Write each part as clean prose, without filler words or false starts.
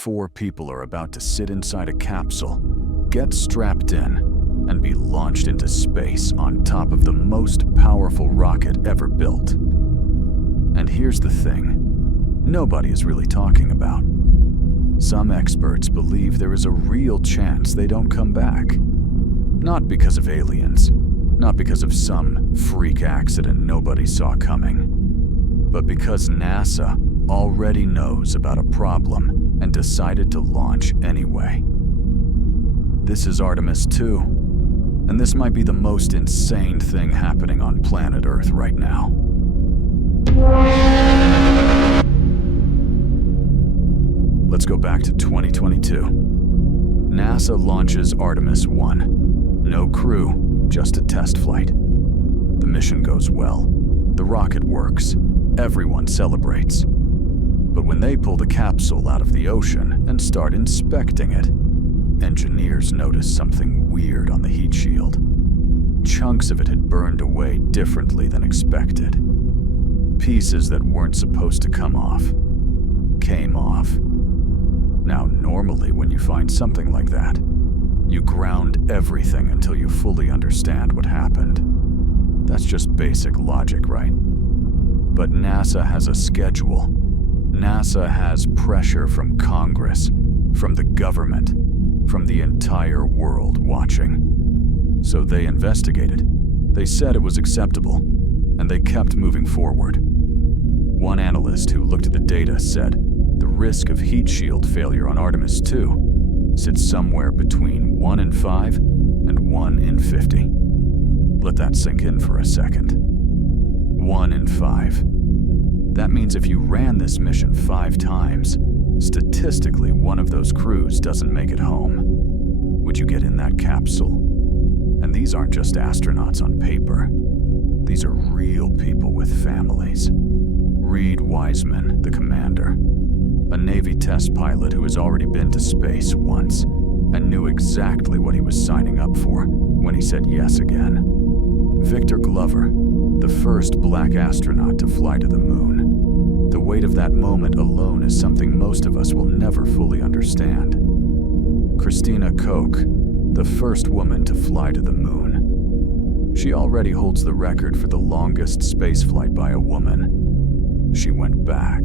4 people are about to sit inside a capsule, get strapped in, and be launched into space on top of the most powerful rocket ever built. And here's the thing nobody is really talking about. Some experts believe there is a real chance they don't come back. Not because of aliens, not because of some freak accident nobody saw coming, but because NASA already knows about a problem and decided to launch anyway. This is Artemis 2, and this might be the most insane thing happening on planet Earth right now. Let's go back to 2022. NASA launches Artemis 1. No crew, just a test flight. The mission goes well. The rocket works. Everyone celebrates. But when they pull the capsule out of the ocean and start inspecting it, engineers notice something weird on the heat shield. Chunks of it had burned away differently than expected. Pieces that weren't supposed to come off came off. Now, normally when you find something like that, you ground everything until you fully understand what happened. That's just basic logic, right? But NASA has a schedule. NASA has pressure from Congress, from the government, from the entire world watching. So they investigated. They said it was acceptable, and they kept moving forward. One analyst who looked at the data said the risk of heat shield failure on Artemis 2 sits somewhere between 1 in 5 and 1 in 50. Let that sink in for a second. 1 in 5. That means if you ran this mission 5 times, statistically one of those crews doesn't make it home. Would you get in that capsule? And these aren't just astronauts on paper. These are real people with families. Reed Wiseman, the commander, a Navy test pilot who has already been to space once and knew exactly what he was signing up for when he said yes again. Victor Glover, the first black astronaut to fly to the moon. The weight of that moment alone is something most of us will never fully understand. Christina Koch, the first woman to fly to the moon. She already holds the record for the longest spaceflight by a woman. She went back.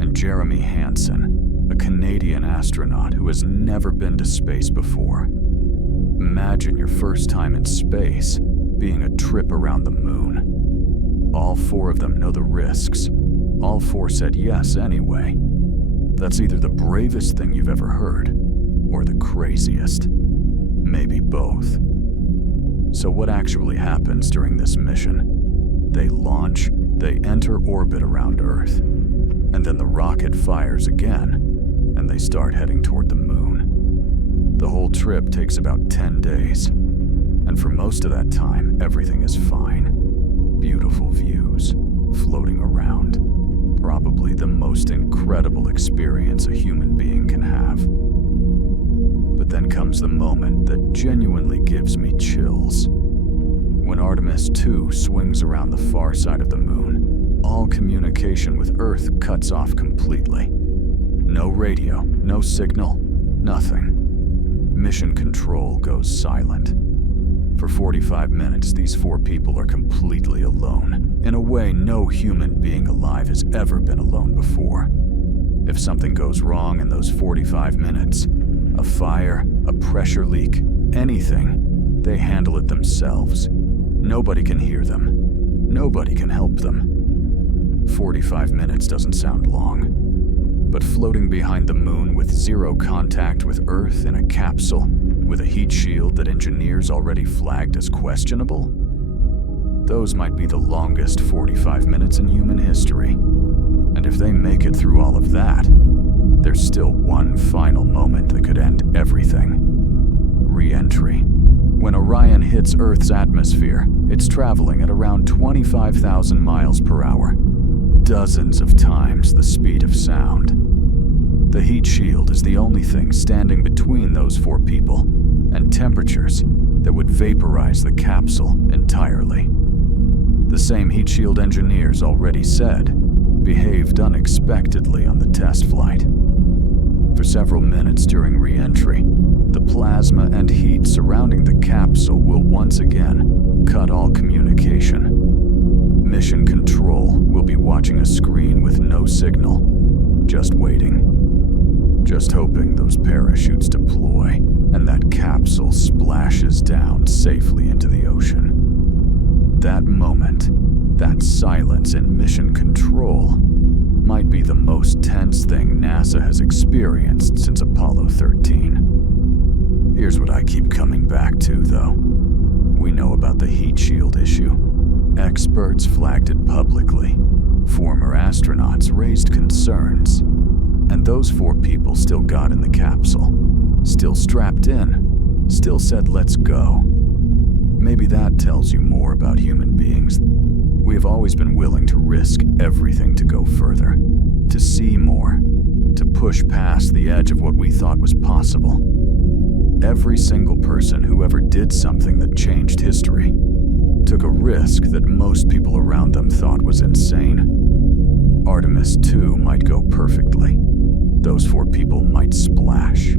And Jeremy Hansen, a Canadian astronaut who has never been to space before. Imagine your first time in space being a trip around the moon. All 4 of them know the risks. All 4 said yes anyway. That's either the bravest thing you've ever heard, or the craziest. Maybe both. So what actually happens during this mission? They launch, they enter orbit around Earth, and then the rocket fires again, and they start heading toward the moon. The whole trip takes about 10 days, and for most of that time, everything is fine. Beautiful views, floating around. Probably the most incredible experience a human being can have. But then comes the moment that genuinely gives me chills. When Artemis 2 swings around the far side of the moon, all communication with Earth cuts off completely. No radio, no signal, nothing. Mission control goes silent. For 45 minutes, these 4 people are completely alone, in a way no human being alive has ever been alone before. If something goes wrong in those 45 minutes, a fire, a pressure leak, anything, they handle it themselves. Nobody can hear them. Nobody can help them. 45 minutes doesn't sound long, but floating behind the moon with 0 contact with Earth in a capsule with a heat shield that engineers already flagged as questionable, those might be the longest 45 minutes in human history. And if they make it through all of that, there's still one final moment that could end everything. Re-entry. When Orion hits Earth's atmosphere, it's traveling at around 25,000 miles per hour. Dozens of times the speed of sound. The heat shield is the only thing standing between those 4 people and temperatures that would vaporize the capsule entirely. The same heat shield engineers already said behaved unexpectedly on the test flight. For several minutes during re-entry, the plasma and heat surrounding the capsule will once again cut all communication. Mission Control will be watching a screen with no signal, just waiting. Just hoping those parachutes deploy and that capsule splashes down safely into the ocean. That moment, that silence in Mission Control, might be the most tense thing NASA has experienced since Apollo 13. Here's what I keep coming back to, though. We know about the heat shield issue. Experts flagged it publicly. Former astronauts raised concerns. And those 4 people still got in the capsule. Still strapped in. Still said, "Let's go." Maybe that tells you more about human beings. We have always been willing to risk everything to go further, to see more, to push past the edge of what we thought was possible. Every single person who ever did something that changed history took a risk that most people around them thought was insane. Artemis 2 might go perfectly. Those 4 people might splash.